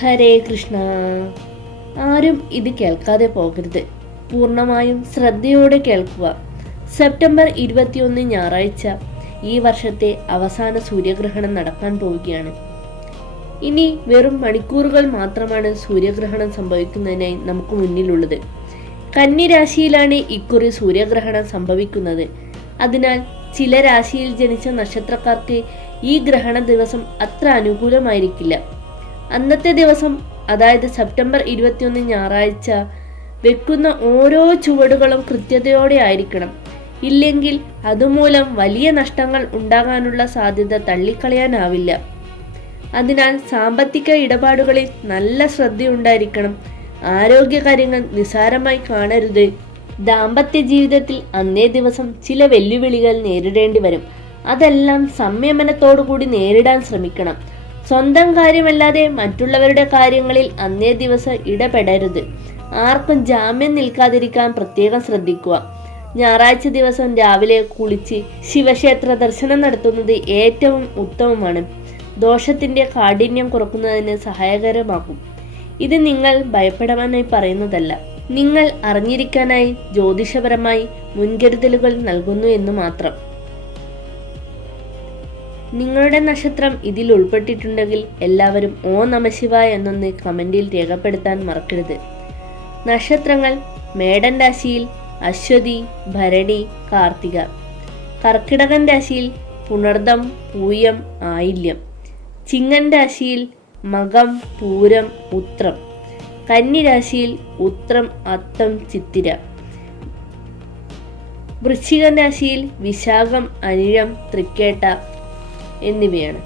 ഹരേ കൃഷ്ണ. ആരും ഇത് കേൾക്കാതെ പോകരുത്. പൂർണ്ണമായും ശ്രദ്ധയോടെ കേൾക്കുക. സെപ്റ്റംബർ 21 ഞായറാഴ്ച ഈ വർഷത്തെ അവസാന സൂര്യഗ്രഹണം നടക്കാൻ പോവുകയാണ്. ഇനി വെറും മണിക്കൂറുകൾ മാത്രമാണ് സൂര്യഗ്രഹണം സംഭവിക്കുന്നതിനായി നമുക്ക് മുന്നിലുള്ളത്. കന്നി രാശിയിലാണ് ഇക്കുറി സൂര്യഗ്രഹണം സംഭവിക്കുന്നത്. അതിനാൽ ചില രാശിയിൽ ജനിച്ച നക്ഷത്രക്കാർക്ക് ഈ ഗ്രഹണ ദിവസം അത്ര അനുകൂലമായിരിക്കില്ല. അന്നത്തെ ദിവസം, അതായത് സെപ്റ്റംബർ 21 ഞായറാഴ്ച വെക്കുന്ന ഓരോ ചുവടുകളും കൃത്യതയോടെ ആയിരിക്കണം. ഇല്ലെങ്കിൽ അതുമൂലം വലിയ നഷ്ടങ്ങൾ ഉണ്ടാകാനുള്ള സാധ്യത തള്ളിക്കളയാനാവില്ല. അതിനാൽ സാമ്പത്തിക ഇടപാടുകളിൽ നല്ല ശ്രദ്ധയുണ്ടായിരിക്കണം. ആരോഗ്യകാര്യങ്ങൾ നിസ്സാരമായി കാണരുത്. ദാമ്പത്യ ജീവിതത്തിൽ അന്നേ ദിവസം ചില വെല്ലുവിളികൾ നേരിടേണ്ടി വരും. അതെല്ലാം സംയമനത്തോടുകൂടി നേരിടാൻ ശ്രമിക്കണം. സ്വന്തം കാര്യമല്ലാതെ മറ്റുള്ളവരുടെ കാര്യങ്ങളിൽ അന്നേ ദിവസം ഇടപെടരുത്. ആർക്കും ജാമ്യം നിൽക്കാതിരിക്കാൻ പ്രത്യേകം ശ്രദ്ധിക്കുക. ഞായറാഴ്ച ദിവസം രാവിലെ കുളിച്ച് ശിവക്ഷേത്ര ദർശനം നടത്തുന്നത് ഏറ്റവും ഉത്തമമാണ്. ദോഷത്തിന്റെ കാഠിന്യം കുറക്കുന്നതിന് സഹായകരമാകും. ഇത് നിങ്ങൾ ഭയപ്പെടാനായി പറയുന്നതല്ല, നിങ്ങൾ അറിഞ്ഞിരിക്കാനായി ജ്യോതിഷപരമായി മുൻകരുതലുകൾ നൽകുന്നു എന്ന് മാത്രം. നിങ്ങളുടെ നക്ഷത്രം ഇതിൽ ഉൾപ്പെട്ടിട്ടുണ്ടെങ്കിൽ എല്ലാവരും ഓ നമഃശിവായ എന്നൊന്ന് കമന്റിൽ രേഖപ്പെടുത്താൻ മറക്കരുത്. നക്ഷത്രങ്ങൾ: മേടൻ രാശിയിൽ അശ്വതി, ഭരണി, കാർത്തിക. കർക്കിടകൻ രാശിയിൽ പുണർദം, പൂയം, ആയില്യം. ചിങ്ങൻ രാശിയിൽ മകം, പൂരം, ഉത്രം. കന്നി രാശിയിൽ ഉത്രം, അത്തം, ചിത്തിര. വൃശ്ചികൻ രാശിയിൽ വിശാഖം, അനിഴം, തൃക്കേട്ട എന്നിവയാണ്.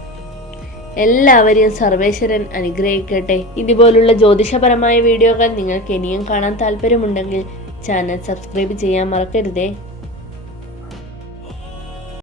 എല്ലാവരെയും സർവേശ്വരൻ അനുഗ്രഹിക്കട്ടെ. ഇതുപോലുള്ള ജ്യോതിഷപരമായ വീഡിയോകൾ നിങ്ങൾക്ക് ഇനിയും കാണാൻ താല്പര്യമുണ്ടെങ്കിൽ ചാനൽ സബ്സ്ക്രൈബ് ചെയ്യാൻ മറക്കരുതേ.